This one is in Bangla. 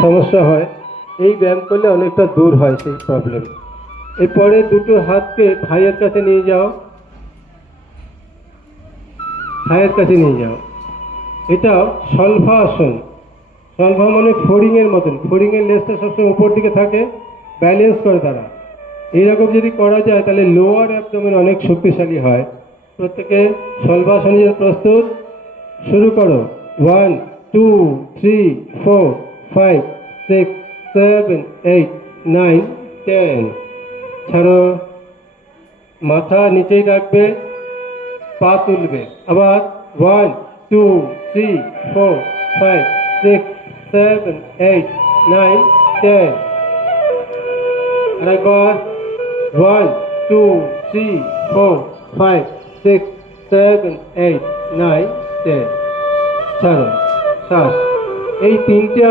সমস্যা হয়, এই ব্যায়াম করলে অনেকটা দূর হয় সেই প্রবলেম। এরপরে দুটো হাতকে থাইয়ের কাছে নিয়ে যাও, থাইয়ের কাছে নিয়ে যাও। এটাও শলভাসন। শলভা মানে ফড়িং এর মতন, ফড়িং এর লেজটা সবসময় উপর দিকে থাকে, ব্যালেন্স করে তারা। এইরকম যদি করা যায় তাহলে লোয়ার অ্যাবডোমেন অনেক শক্তিশালী হয়। প্রত্যেকে শলভাসনে প্রস্তুত, শুরু করো। 1 2 3 4 5 6 7 8 9 10। ছাড়ো, মাথা নিচেই রাখবে, পা তুলবে। আবার 1 2 3 4 5 6 7 8 9 10। আরেকবার 1 2 3 4 5 6 7 8 9 10। ছাড়ো, শ্বাস। এই তিনটে